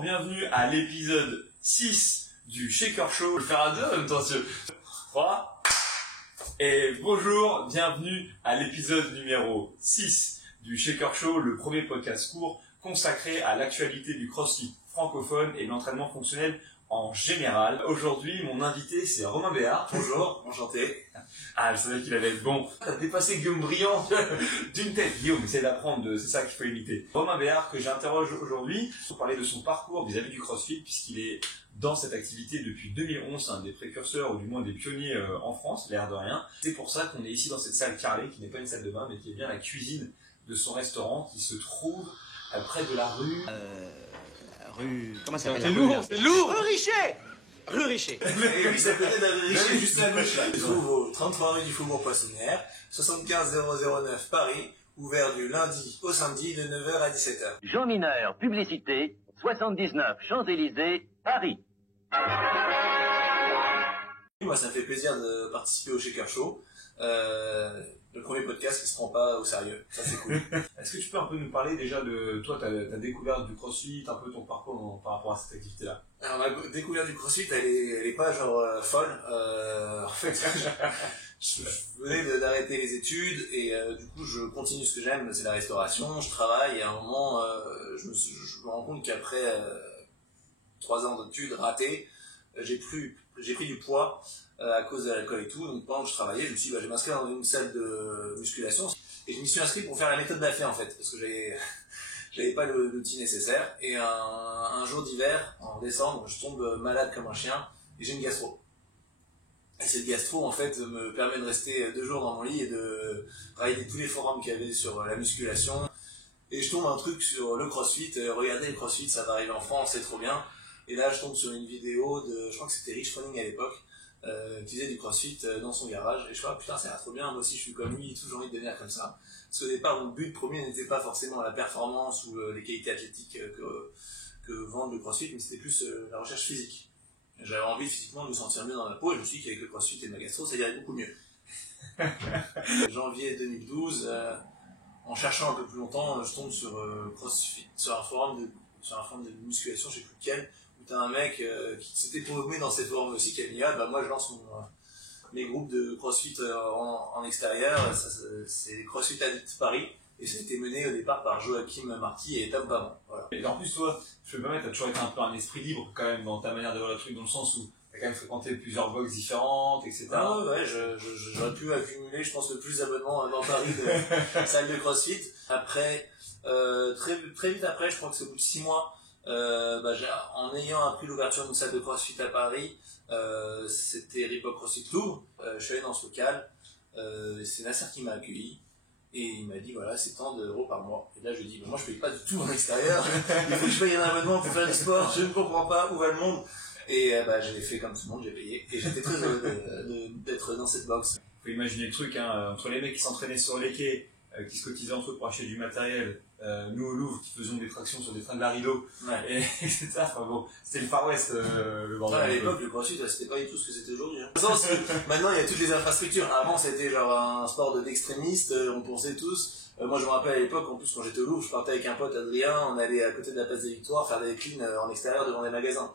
Bonjour, bienvenue à l'épisode 6 du Shaker Show. Je vais le faire à deux en même temps, 3. Et bonjour, bienvenue à l'épisode numéro 6 du Shaker Show, le premier podcast court consacré à l'actualité du CrossFit francophone et de l'entraînement fonctionnel en général. Aujourd'hui, mon invité, c'est Romain Béard. Bonjour, enchanté. Ah, je savais qu'il allait être bon. T'as dépassé Guillaume Briand d'une tête. Guillaume, essaie d'apprendre, c'est ça qu'il faut imiter. Romain Béard, que j'interroge aujourd'hui, pour parler de son parcours vis-à-vis du CrossFit, puisqu'il est dans cette activité depuis 2011, un des précurseurs, ou du moins des pionniers en France, l'air de rien. C'est pour ça qu'on est ici dans cette salle carrelée, qui n'est pas une salle de bain, mais qui est bien la cuisine de son restaurant, qui se trouve près de la rue... Comment ça s'appelle? C'est lourd. Rue Richer. Rue Richer. Et oui, c'est peut-être la rue Richer, juste à gauche là. Il se trouve au 33 rue du Faubourg Poissonnière, 75 009 Paris, ouvert du lundi au samedi de 9h à 17h. Jean Mineur, publicité, 79 Champs-Élysées, Paris. Moi, ça me fait plaisir de participer au Shaker Show. Le premier podcast qui se prend pas au sérieux. Ça, c'est cool. Est-ce que tu peux un peu nous parler déjà de toi, ta découverte du CrossFit, un peu ton parcours par rapport à cette activité-là? Alors, ma découverte du CrossFit, elle est pas genre folle. En fait, je venais d'arrêter les études et du coup, je continue ce que j'aime, c'est la restauration. Je travaille et à un moment, je me rends compte qu'après 3 ans d'études ratées, j'ai pris du poids à cause de l'alcool et tout. Donc pendant que je travaillais, je me suis dit, je vais m'inscrire dans une salle de musculation. Et je m'y suis inscrit pour faire la méthode Baffet en fait, parce que j'avais pas l'outil nécessaire. Et un jour d'hiver, en décembre, je tombe malade comme un chien et j'ai une gastro. Et cette gastro en fait me permet de rester 2 jours dans mon lit et de regarder tous les forums qu'il y avait sur la musculation. Et je tombe un truc sur le CrossFit. Regardez le CrossFit, ça va arriver en France, c'est trop bien. Et là, je tombe sur une vidéo je crois que c'était Rich Froning à l'époque, qui faisait du CrossFit dans son garage. Et je crois, putain, ça a l'air trop bien, moi aussi je suis comme lui, j'ai envie de devenir comme ça. Parce qu'au départ, mon but premier n'était pas forcément la performance ou les qualités athlétiques que vendent le CrossFit, mais c'était plus la recherche physique. J'avais envie physiquement de me sentir mieux dans la peau, et je me suis dit qu'avec le CrossFit et ma gastro, ça irait beaucoup mieux. Janvier 2012, en cherchant un peu plus longtemps, je tombe sur CrossFit, sur un forum de musculation, je sais plus lequel, où t'as un mec qui s'était paumé dans cette forme aussi, qui a dit moi je lance mes groupes de CrossFit en extérieur, c'est CrossFit Addict Paris, et ça a été mené au départ par Joachim Marty et Tom Pavon. Voilà. Et en plus, toi, je peux me permettre, t'as toujours été un peu un esprit libre quand même dans ta manière de voir le truc, dans le sens où t'as quand même fréquenté plusieurs box différentes, etc. Ah ouais, j'aurais pu accumuler, je pense, le plus d'abonnements dans Paris de salles de CrossFit. Après, très vite après, je crois que c'est au bout de 6 mois, en ayant appris l'ouverture d'une salle de CrossFit à Paris, c'était l'époque CrossFit Louvre. Je suis allé dans ce local, c'est Nasser qui m'a accueilli. Et il m'a dit, voilà, c'est tant d'euros par mois. Et là, je lui ai dit, moi, je paye pas du tout en extérieur. Il faut que je paye un abonnement pour faire du sport. Je ne comprends pas où va le monde. Et je l'ai fait comme tout le monde, j'ai payé. Et j'étais très heureux d'être dans cette box. Faut imaginer le truc, entre les mecs qui s'entraînaient sur les quais, qui se cotisaient entre eux pour acheter du matériel, nous au Louvre qui faisions des tractions sur des trains de la Rideau, Ouais. et etc. Enfin bon, c'était le Far West, le bordel. Ouais, à l'époque, le CrossFit, c'était pas du tout ce que c'était aujourd'hui. Hein. Maintenant, il y a toutes les infrastructures. Avant, c'était genre un sport d'extrémistes, on pensait tous. Moi, je me rappelle à l'époque, en plus, quand j'étais au Louvre, je partais avec un pote, Adrien, on allait à côté de la place des Victoires faire des cleans en extérieur devant des magasins.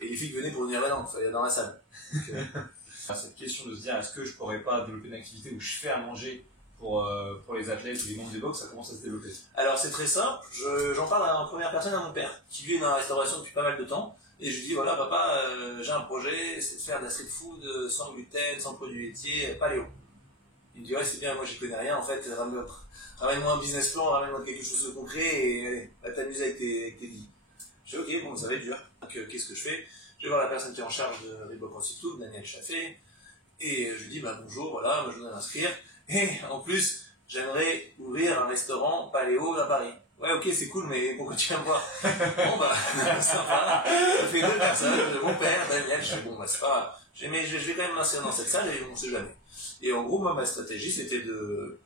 Et les filles venaient pour venir là-dedans, il fallait aller dans la salle. Donc, cette question de se dire, est-ce que je pourrais pas développer une activité où je fais à manger pour les athlètes ou les membres des box, ça commence à se développer. Alors c'est très simple, j'en parle en première personne à mon père, qui lui est dans la restauration depuis pas mal de temps, et je lui dis voilà papa, j'ai un projet, c'est de faire de la street food sans gluten, sans produits laitiers, paléo. Il me dit ouais c'est bien, moi j'y connais rien en fait, ramène-moi un business plan, ramène-moi quelque chose de concret et allez, va t'amuser avec tes vies. Je dis ok, bon ça va être dur, donc qu'est-ce que je fais? Je vais voir la personne qui est en charge de Reebok CrossFit Louvre, Daniel Chaffé, et je lui dis bonjour, voilà, moi je voudrais m'inscrire. Et en plus, j'aimerais ouvrir un restaurant paléo à Paris. Ouais, ok, c'est cool, mais pourquoi tu viens me voir? Bon, sympa. Ça fait 2 personnes, mon père, Daniel, je dis, bon, c'est pas grave. Mais je vais quand même m'inscrire dans cette salle et on sait jamais. Et en gros, moi, ma stratégie, c'était de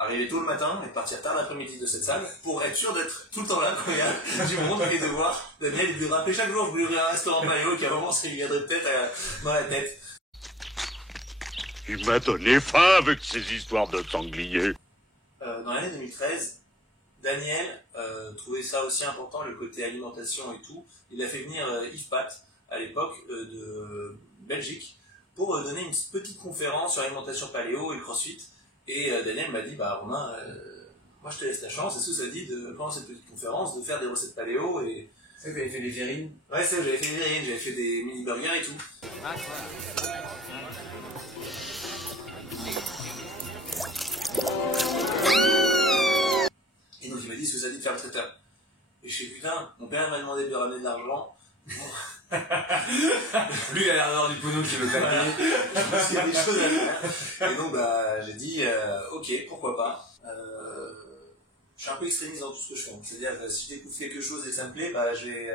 arriver tôt le matin et partir tard l'après-midi de cette salle pour être sûr d'être tout le temps là quand il y a du monde et de voir Daniel lui rappeler chaque jour, je voulais ouvrir un restaurant paléo qui à un moment, ça lui viendrait peut-être dans la tête. Il m'a donné faim avec ces histoires de sangliers. Dans l'année 2013, Daniel trouvait ça aussi important, le côté alimentation et tout. Il a fait venir Yves Pat, à l'époque, de Belgique, pour donner une petite conférence sur l'alimentation paléo et le crossfit. Et Daniel m'a dit, bah Romain, moi je te laisse la chance, est-ce que ça te dit, pendant cette petite conférence, de faire des recettes paléo et... C'est vrai que t'avais fait des verrines. Ouais, c'est vrai, j'avais fait des verrines, j'avais fait des mini-burgers et tout. Et donc il m'a dit, est-ce que ça te dit de faire le traiteur? Et je fais, putain, mon père m'a demandé de lui ramener de l'argent. Lui, il a l'air d'avoir du pognon qui veut claquer. Parce qu'il y a des choses à faire. Et donc, bah, j'ai dit, ok, pourquoi pas. Je suis un peu extrémiste dans tout ce que je fais. C'est-à-dire, si je découvre quelque chose et que ça me plaît, bah, je vais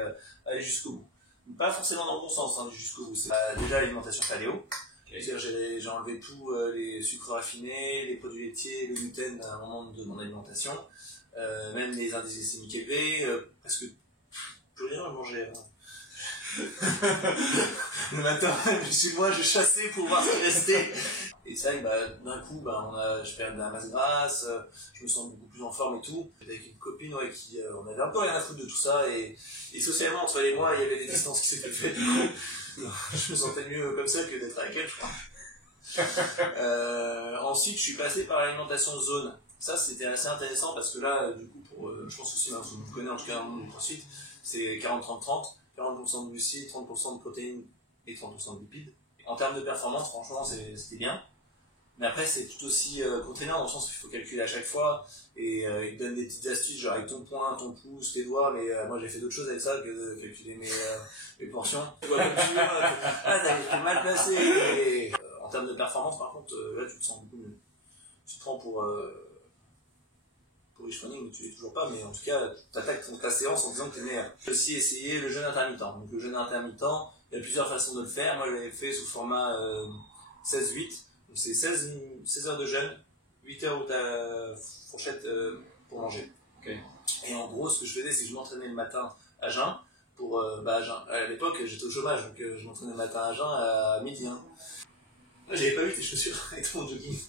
aller jusqu'au bout. Pas forcément dans le bon sens, hein, jusqu'au bout. C'est déjà l'alimentation paléo. C'est-à-dire, j'ai enlevé tous les sucres raffinés, les produits laitiers, le gluten à un moment de mon alimentation. Même les indices glycémiques élevés, presque plus rien à manger. Le matin, je suis moi, je chassais pour voir ce qui restait. Et ça, bah, d'un coup, bah, je perds de la masse grasse, je me sens beaucoup plus en forme et tout. J'étais avec une copine qui, on avait un peu rien à foutre de tout ça, et socialement, entre elle et moi, il y avait des distances qui s'étaient faites. Du coup, je me sentais mieux comme ça que d'être avec elle, je crois. Ensuite, je suis passé par l'alimentation zone. Ça, c'était assez intéressant parce que là, du coup, je pense aussi, hein, vous connaissez en tout cas un monde ensuite, c'est 40-30-30, 40% de glucides, 30% de protéines et 30% de lipides. En termes de performance, franchement, c'était bien. Mais après, c'est tout aussi contraignant dans le sens qu'il faut calculer à chaque fois. Et il te donne des petites astuces, genre avec ton poing, ton pouce, tes doigts. Mais moi, j'ai fait d'autres choses avec ça que de calculer mes portions. Tu vois, comme tu veux, t'es mal placé. Et, en termes de performance, par contre, là, tu te sens beaucoup mieux. Tu te prends pour Rich Running, mais tu l'es toujours pas, mais en tout cas, tu attaques ta séance en disant que tu es meilleur. J'ai aussi essayé le jeûne intermittent. Donc, le jeûne intermittent, il y a plusieurs façons de le faire. Moi, je l'avais fait sous format 16-8. Donc, c'est 16 heures de jeûne, 8 heures où tu as fourchette pour manger. Okay. Et en gros, ce que je faisais, c'est que je m'entraînais le matin à jeun. À l'époque, j'étais au chômage, donc je m'entraînais le matin à jeun à midi. Hein. Là, j'avais pas vu tes chaussures avec ton jogging.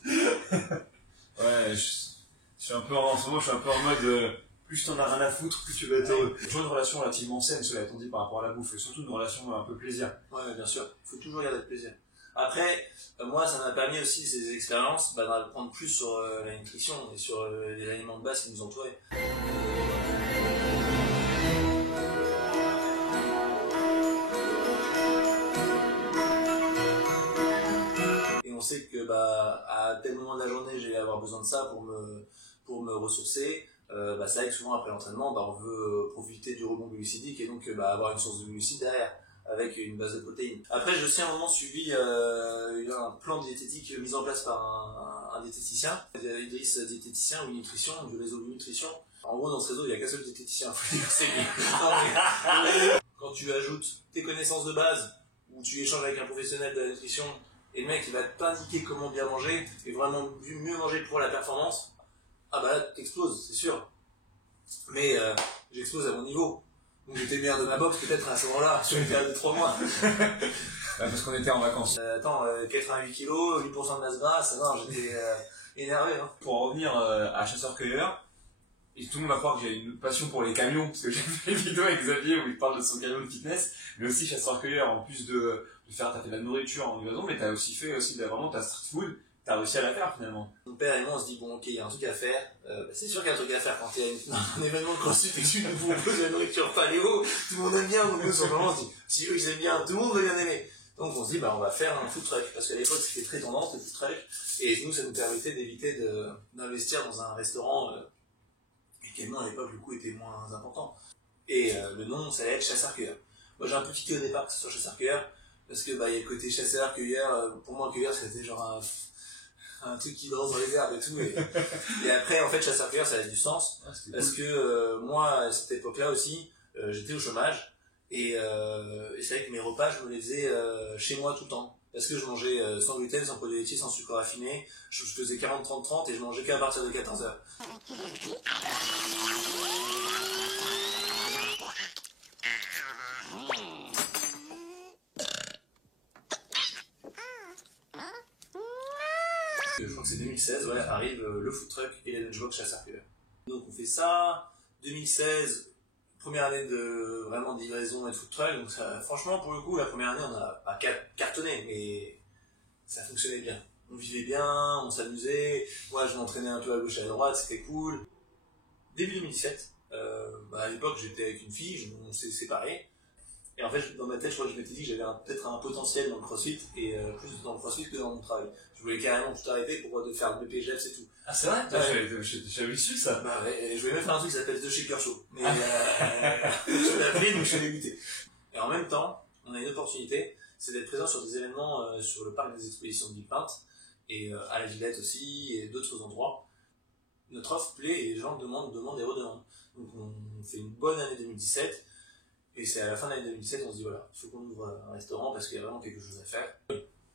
Ouais, je suis un peu en ce moment, je suis un peu en mode plus t'en as rien à foutre, plus tu vas être heureux. Toujours une relation relativement saine, cela étant dit, par rapport à la bouffe, et surtout une relation un peu plaisir. Ouais, bien sûr, il faut toujours garder le plaisir. Après, moi, ça m'a permis aussi, ces expériences, d'apprendre plus sur la nutrition et sur les aliments de base qui nous entouraient. Et on sait que à tel moment de la journée, je vais avoir besoin de ça pour me ressourcer. Ça aide souvent après l'entraînement, on veut profiter du rebond glucidique et donc avoir une source de glucides derrière, avec une base de protéines. Après, j'ai aussi à un moment suivi un plan diététique mis en place par un diététicien, Idriss diététicien ou nutrition, du réseau de nutrition. En gros, dans ce réseau, il n'y a qu'un seul diététicien. Quand tu ajoutes tes connaissances de base, ou tu échanges avec un professionnel de la nutrition, et le mec il va t'indiquer comment bien manger, et vraiment mieux manger pour la performance, là, t'exploses, c'est sûr. Mais j'explose à mon niveau. Donc j'étais meilleur de ma boxe peut-être à ce moment-là, sur une période de 3 mois. Parce qu'on était en vacances. 88 kilos, 8% de masse grasse, non, j'étais énervé. Hein. Pour en revenir à Chasseur-Cueilleur, et tout le monde va croire que j'ai une passion pour les camions, parce que j'ai fait une vidéo avec Xavier où il parle de son camion de fitness, mais aussi Chasseur-Cueilleur, en plus de faire, t'as fait de la nourriture en livraison, mais t'as aussi fait vraiment ta street food. T'as réussi à la faire finalement. Mon père et moi on se dit bon ok il y a un truc à faire, c'est sûr qu'il y a un truc à faire quand il y a un événement de crossfit et que tu nous proposes de la nourriture paléo, tout le monde aime bien, nous sur le moment on se dit si eux ils aiment bien, tout le monde va bien aimer. Donc on se dit on va faire un food truck, parce qu'à l'époque c'était très tendance le food truck, et nous ça nous permettait d'éviter d'investir dans un restaurant qui à l'époque le coût était moins important. Et le nom ça allait être Chasseur-Cueilleur. Moi j'ai un peu quitté au départ que ce soit Chasseur-Cueilleur, parce que il y a le côté chasseur-cueilleur, pour moi cueilleur c'était genre un truc qui danse dans les herbes et tout, et après en fait chasseur-cueilleur ça a du sens, parce que moi à cette époque là aussi j'étais au chômage, et c'est vrai que mes repas je me les faisais chez moi tout le temps, parce que je mangeais sans gluten, sans produits laitiers, sans sucre raffiné, je faisais 40-30-30 et je mangeais qu'à partir de 14h. Je crois que c'est 2016, arrive le food truck et les lunchbox Chasseur-Cueilleur. Donc on fait ça, 2016, première année de vraiment de livraison et de food truck, donc ça, franchement pour le coup la première année on a pas cartonné, mais ça fonctionnait bien. On vivait bien, on s'amusait, moi je m'entraînais un peu à gauche et à droite, c'était cool. Début 2017, à l'époque j'étais avec une fille, on s'est séparés. Et en fait, dans ma tête, je crois que je m'étais dit que j'avais peut-être un potentiel dans le crossfit, et plus dans le crossfit que dans mon travail. Je voulais carrément tout arrêter pour de faire le BPGF, c'est tout. Ah, c'est vrai? J'avais su ça. Bah ouais, je voulais même faire un truc qui s'appelle The Shaker Show. Mais je l'ai appelé, donc je suis dégoûté. Et en même temps, on a une opportunité, c'est d'être présent sur des événements sur le parc des expositions de Villepinte, et à la Villette aussi, et d'autres endroits. Notre offre plaît et les gens demandent et redemandent. Donc on fait une bonne année 2017. Et c'est à la fin de l'année 2017, on se dit voilà, il faut qu'on ouvre un restaurant parce qu'il y a vraiment quelque chose à faire.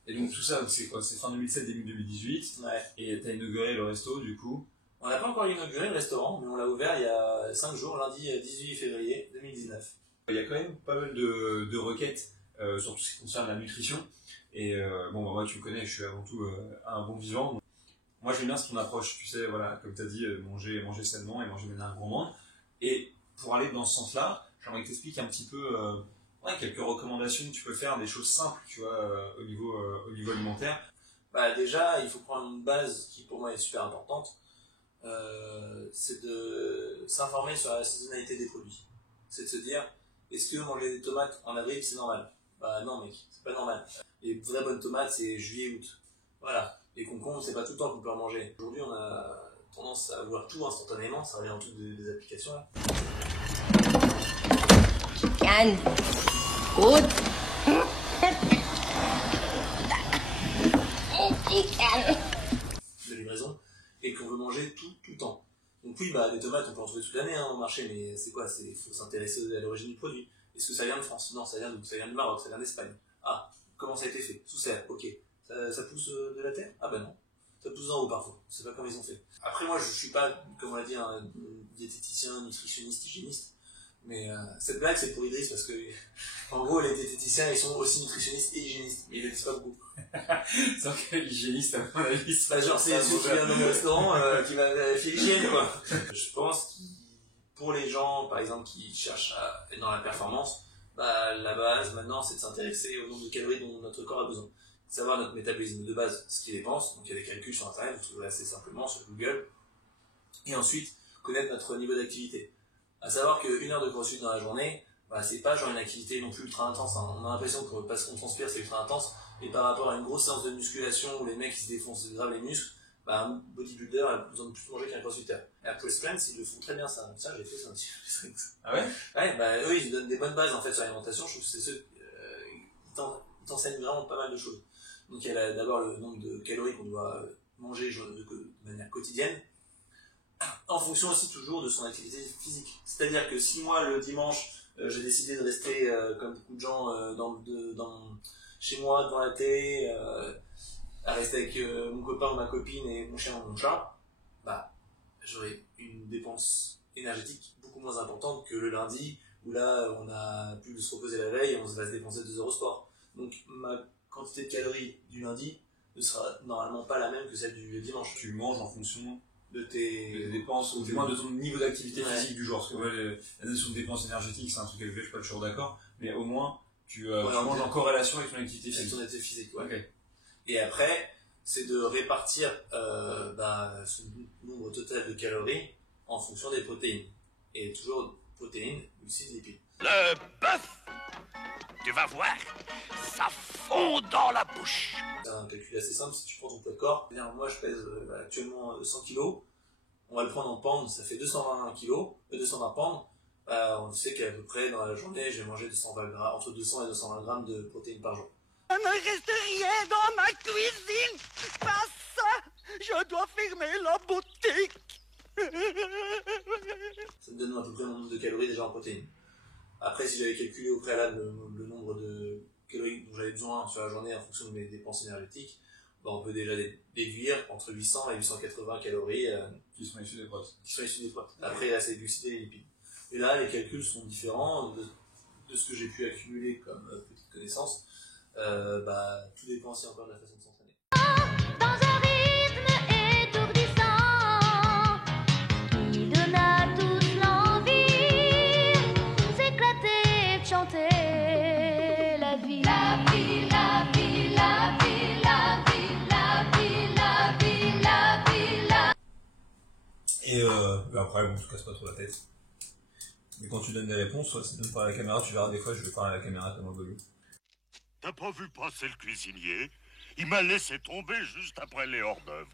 Et donc tout ça, c'est quoi? C'est fin 2017, début 2018. Ouais. Et t'as inauguré le resto du coup? On n'a pas encore inauguré le restaurant, mais on l'a ouvert il y a 5 jours, lundi 18 février 2019. Il y a quand même pas mal de requêtes sur tout ce qui concerne la nutrition. Et moi tu me connais, je suis avant tout un bon vivant. Donc, moi j'aime bien ton approche, tu sais, voilà, comme tu as dit, manger sainement et manger de manière gourmande. Et pour aller dans ce sens-là, j'aimerais que tu expliques un petit peu quelques recommandations que tu peux faire, des choses simples, tu vois, au niveau alimentaire. Déjà, il faut prendre une base qui pour moi est super importante, c'est de s'informer sur la saisonnalité des produits. C'est de se dire, est-ce que manger des tomates en avril c'est normal? Bah non mec, c'est pas normal. Les vraies bonnes tomates c'est juillet-août. Voilà. Les concombres c'est pas tout le temps qu'on peut en manger. Aujourd'hui on a tendance à vouloir tout instantanément, ça revient en tout des applications là. Chicken. Good. Chicken. De livraison, et qu'on veut manger tout le temps. Donc oui, des tomates on peut en trouver toute l'année au marché, mais c'est quoi? Il faut s'intéresser à l'origine du produit. Est-ce que ça vient de France? Non, ça vient d'où? Ça vient du Maroc, ça vient d'Espagne. Ah, comment ça a été fait? Sous serre, ok. Ça pousse de la terre? Ah non. Ça pousse d'en haut parfois, je sais pas comment ils ont fait. Après moi je suis pas, comme on l'a dit, un diététicien, nutritionniste, hygiéniste. Mais cette blague c'est pour Idriss parce que en gros les diététiciens ils sont aussi nutritionnistes et hygiénistes, mais ils le disent pas beaucoup. C'est vrai que l'hygiéniste à mon avis c'est genre c'est celui qui vient dans le restaurant qui va vérifier l'hygiène quoi. Je pense que pour les gens par exemple qui cherchent à être dans la performance, la base maintenant c'est de s'intéresser au nombre de calories dont notre corps a besoin. Savoir notre métabolisme de base, ce qu'il dépense, donc il y a des calculs sur internet, vous trouvez assez simplement sur Google. Et ensuite, connaître notre niveau d'activité. À savoir qu'une heure de crossfit dans la journée, c'est pas genre une activité non plus ultra intense. Hein. On a l'impression que parce qu'on transpire c'est ultra intense, et par rapport à une grosse séance de musculation où les mecs ils se défoncent grave les muscles, un bodybuilder a besoin de plus manger qu'un crossfitter. Et à Press Strength, ils le font très bien ça. Ça j'ai fait ça aussi. Ah ouais? Ouais, eux ils donnent des bonnes bases en fait sur l'alimentation. Je trouve que c'est ceux qui t'enseignent vraiment pas mal de choses. Donc il y a d'abord le nombre de calories qu'on doit manger de manière quotidienne, en fonction aussi toujours de son activité physique. C'est-à-dire que si moi le dimanche j'ai décidé de rester comme beaucoup de gens chez moi devant la télé, à rester avec mon copain ou ma copine et mon chien ou mon chat, j'aurai une dépense énergétique beaucoup moins importante que le lundi où là on a pu se reposer la veille et on va se dépenser 2 heures au sport. Donc ma quantité de calories du lundi ne sera normalement pas la même que celle du dimanche. Tu manges en fonction de tes dépenses, ou du moins de ton niveau d'activité physique du jour. Parce que la notion de dépense énergétique, c'est un truc élevé, je suis pas toujours d'accord, mais au moins tu manges en corrélation avec ton activité physique. Avec ton activité physique, ouais. Okay. Et après, c'est de répartir ce nombre total de calories en fonction des protéines. Et toujours protéines, glucides, lipides. Le bœuf, tu vas voir, ça fond dans la bouche. C'est un calcul assez simple, si tu prends ton poids de corps, moi je pèse actuellement 100 kg, on va le prendre en pounds, ça fait 220 pounds, on sait qu'à peu près dans la journée, je vais manger entre 200 et 220 grammes de protéines par jour. Il ne reste rien dans ma cuisine, pas ça, je dois fermer la boutique. Ça me donne à peu près mon nombre de calories déjà en protéines. Après, si j'avais calculé au préalable le nombre de calories dont j'avais besoin sur la journée en fonction de mes dépenses énergétiques, on peut déjà déduire entre 800 et 880 calories qui sont issues des protes. Après, là, c'est les glucides et les lipides. Et là, les calculs sont différents de ce que j'ai pu accumuler comme petite connaissance. Tout dépend aussi encore de la façon de s'entraîner. Dans un rythme étourdissant qui de Puis après, bon, on se casse pas trop la tête. Mais quand tu donnes des réponses, soit c'est donné par la caméra, tu verras des fois, je vais parler à la caméra tellement volume. T'as pas vu passer le cuisinier? Il m'a laissé tomber juste après les hors-d'œuvre.